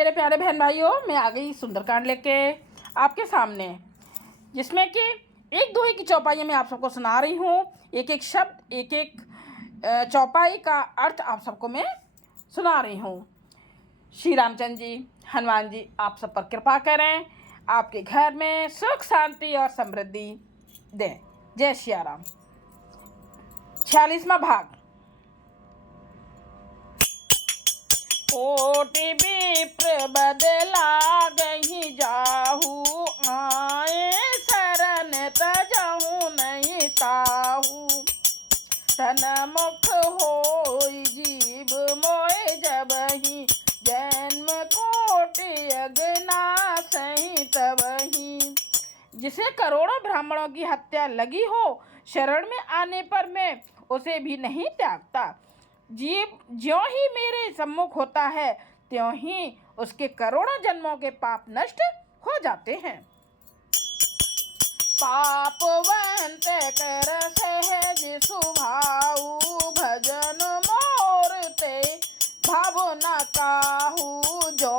मेरे प्यारे बहन भाइयों, मैं आ गई सुंदरकांड लेके आपके सामने, जिसमें कि एक दोहे की चौपाई मैं आप सबको सुना रही हूँ। एक एक शब्द, एक एक चौपाई का अर्थ आप सबको मैं सुना रही हूँ। श्री रामचंद्र जी, हनुमान जी आप सब पर कृपा करें, आपके घर में सुख शांति और समृद्धि दें। जय श्री राम। 46वां भाग। कोटि विप्र बदला गही जाहू, आए शरण तजहू नहीं ताहू। तन मुख होई जीव मोय जबहि, जन्म कोटि अगना सही तबहि। जिसे करोड़ों ब्राह्मणों की हत्या लगी हो, शरण में आने पर मैं उसे भी नहीं त्यागता। जीव ज्यों ही मेरे सम्मुख होता है, त्यों ही उसके करोड़ों जन्मों के पाप नष्ट हो जाते हैं। पापवंत कर सहज सुभाऊ, भजन मोर ते भाव न काहू। जो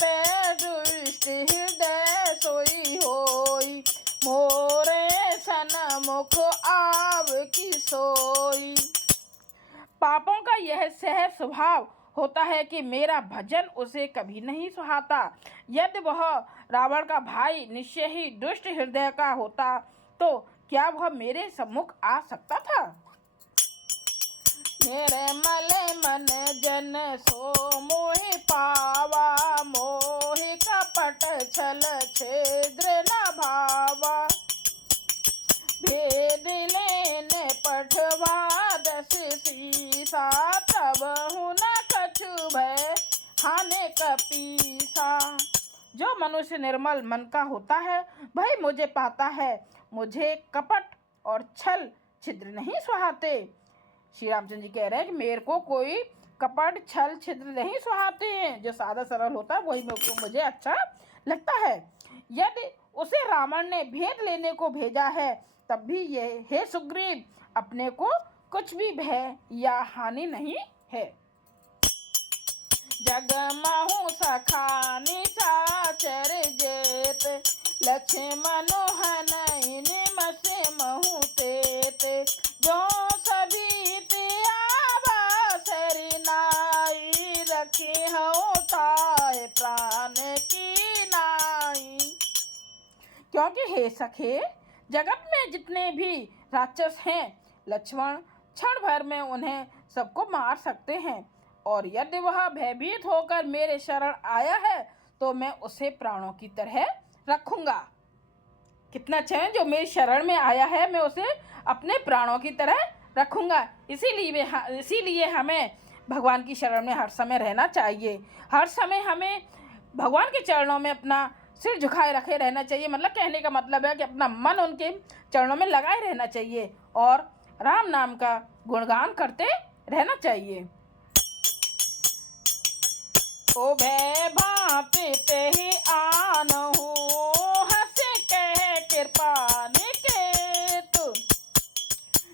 पे दुष्ट हृदय सोई होई, मोरे सन्मुख आव की सोई। पापों का यह सहज स्वभाव होता है कि मेरा भजन उसे कभी नहीं सुहाता। यदि वह रावण का भाई निश्चय ही दुष्ट हृदय का होता, तो क्या वह मेरे सम्मुख आ सकता था? निर्मल मन जन सो मोहि पावा, मोहि कपट छल छिद्र न भावा। भेद लेने पठवा दस सीसा, तब न कछु भय हाने कपीसा। जो मनुष्य निर्मल मन का होता है, वही मुझे पाता है। मुझे कपट और छल छिद्र नहीं सुहाते। श्री रामचंद्र जी कह रहे हैं कि मेरे को कोई कपट छल छिद्र नहीं सुहाते हैं। जो सादा सरल होता है वही मुझे अच्छा लगता है। यदि उसे रावण ने भेद लेने को भेजा है, तब भी ये हे सुग्रीव, अपने को कुछ भी भय या हानि नहीं है। जगमहु सखानि साचर जेत, लक्ष्मण हनहि निमसे महु तेत। जो सभी त्यावा सरि नाई, रखे हूँ ताय प्राण की नाई। क्योंकि हे सखे, जगत में जितने भी राक्षस हैं, लक्ष्मण क्षण भर में उन्हें सबको मार सकते हैं। और यदि वह भयभीत होकर मेरे शरण आया है, तो मैं उसे प्राणों की तरह रखूंगा। कितना अच्छा है, जो मेरी शरण में आया है मैं उसे अपने प्राणों की तरह रखूंगा। इसीलिए हमें भगवान की शरण में हर समय रहना चाहिए। हर समय हमें भगवान के चरणों में अपना सिर झुकाए रखे रहना चाहिए। मतलब कहने का मतलब है कि अपना मन उनके चरणों में लगाए रहना चाहिए और राम नाम का गुणगान करते रहना चाहिए। ओ भय भांति तेहि आनहु, हंस कह कृपा निकेतु।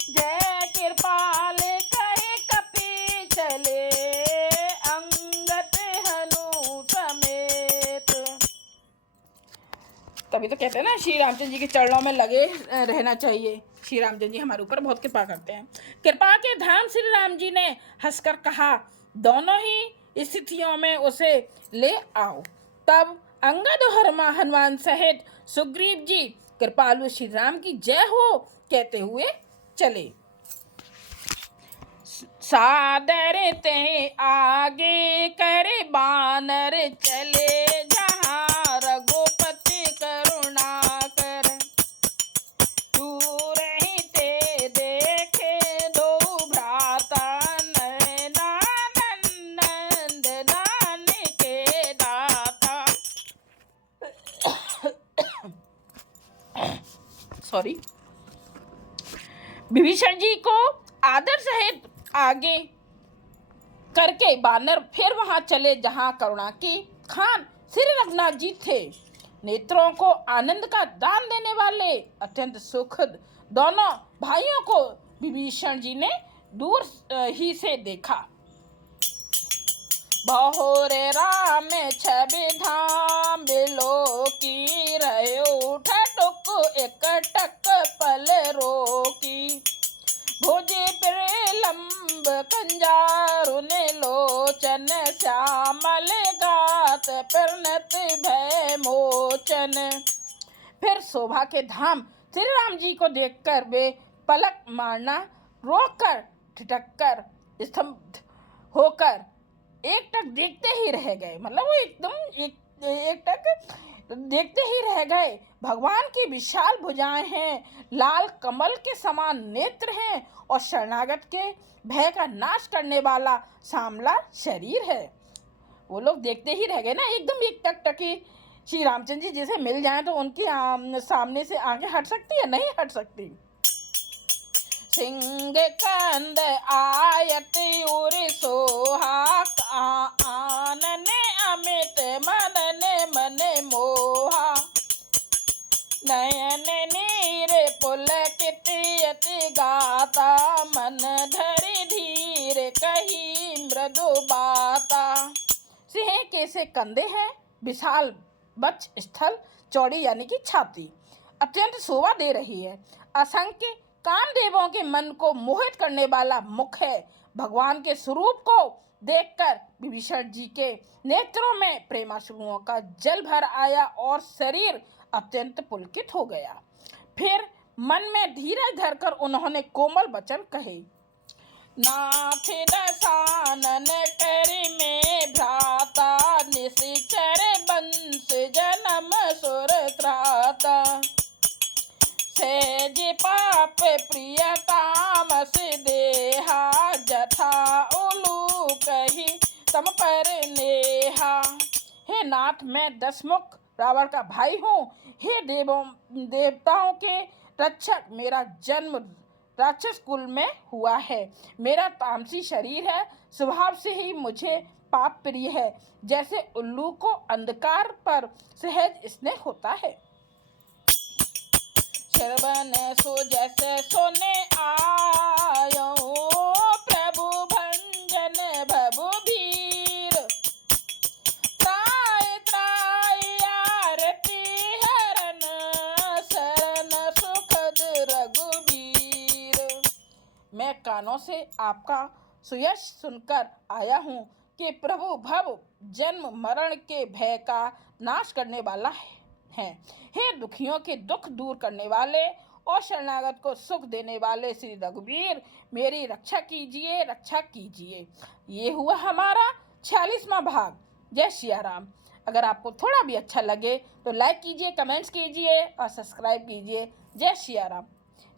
जय कृपाल कहे कपि चले, अंगत हनु समेत। तभी तो कहते हैं ना, श्री रामचंद्र जी के चरणों में लगे रहना चाहिए। श्री रामचंद्र जी हमारे ऊपर बहुत कृपा करते हैं। कृपा के धाम श्री राम जी ने हंसकर कहा, दोनों ही स्थितियों में उसे ले आओ। तब अंगद और हनुमान सहित सुग्रीव जी कृपालु श्री राम की जय हो कहते हुए चले। सादर ते आगे करे बानर चले, जहाँ रघुपति करुणा कर। दूर ही ते देखे दो भ्राता, नंद नान के दाता। सॉरी। विभीषण जी को आदर सहित आगे करके बानर फिर वहां चले, जहां करुणा की खान श्री रघुनाथ जी थे। नेत्रों को आनंद का दान देने वाले अत्यंत सुखद दोनों भाइयों को विभीषण जी ने दूर ही से देखा। बहुरे राम छवि परिणत भय मोचन। फिर शोभा के धाम श्री राम जी को देखकर वे पलक मारना रोककर ठिठक स्तब्ध होकर एकटक देखते ही रह गए। मतलब वो एकदम एकटक देखते ही रह गए। भगवान की विशाल भुजाएं हैं, लाल कमल के समान नेत्र हैं और शरणागत के भय का नाश करने वाला सांवला शरीर है। वो लोग देखते ही रह गए ना, एकदम एकटक टकी। श्री रामचंद्र जी जैसे मिल जाएं तो उनकी सामने से आंखें हट सकती है? नहीं हट सकती। सिंह कंद आयत उर सोहा, आनन अमित मदन मन मोहा। नयन नीर पुलकित यति गाता, मन धरि धीर कही मृदु बाता। सिंह के से कंधे हैं, विशाल वक्ष स्थल, चौड़ी यानी कि छाती, अत्यंत शोभा दे रही है। असंख्य कामदेवों के मन को मोहित करने वाला मुख है। भगवान के स्वरूप को देखकर विभीषण जी के नेत्रों में प्रेमाश्रुओं का जल भर आया और शरीर अत्यंत पुलकित हो गया। फिर मन में धीरज धरकर उन्होंने कोमल वचन कहे। नाथ दशानन करि में भ्राता, निशिचर वंश जन्म सुर त्राता। सेज पाप प्रियतामस देहा, जथा उलू कही तम पर नेहा। हे नाथ, मैं दशमुख रावण का भाई हूँ। हे देवताओं के रक्षक, मेरा जन्म राक्षस कुल में हुआ है। मेरा तामसी शरीर है, स्वभाव से ही मुझे पाप प्रिय है। जैसे उल्लू को अंधकार पर सहज स्नेह होता है। श्रवण सो जैसे सोने आयो, प्रभु भंजन भवु भीर। त्राय त्राय आरती हरन, शरण सुखद रघुबीर। मैं कानों से आपका सुयश सुनकर आया हूँ कि प्रभु भव जन्म मरण के भय का नाश करने वाला है। हे दुखियों के दुख दूर करने वाले और शरणागत को सुख देने वाले श्री रघुवीर, मेरी रक्षा कीजिए, रक्षा कीजिए। ये हुआ हमारा 46वां भाग। जय सिया राम। अगर आपको थोड़ा भी अच्छा लगे तो लाइक कीजिए, कमेंट्स कीजिए और सब्सक्राइब कीजिए। जय सिया राम।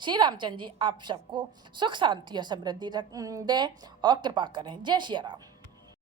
श्री रामचंद्र जी आप सबको सुख शांति और समृद्धि दें और कृपा करें। जय सिया राम।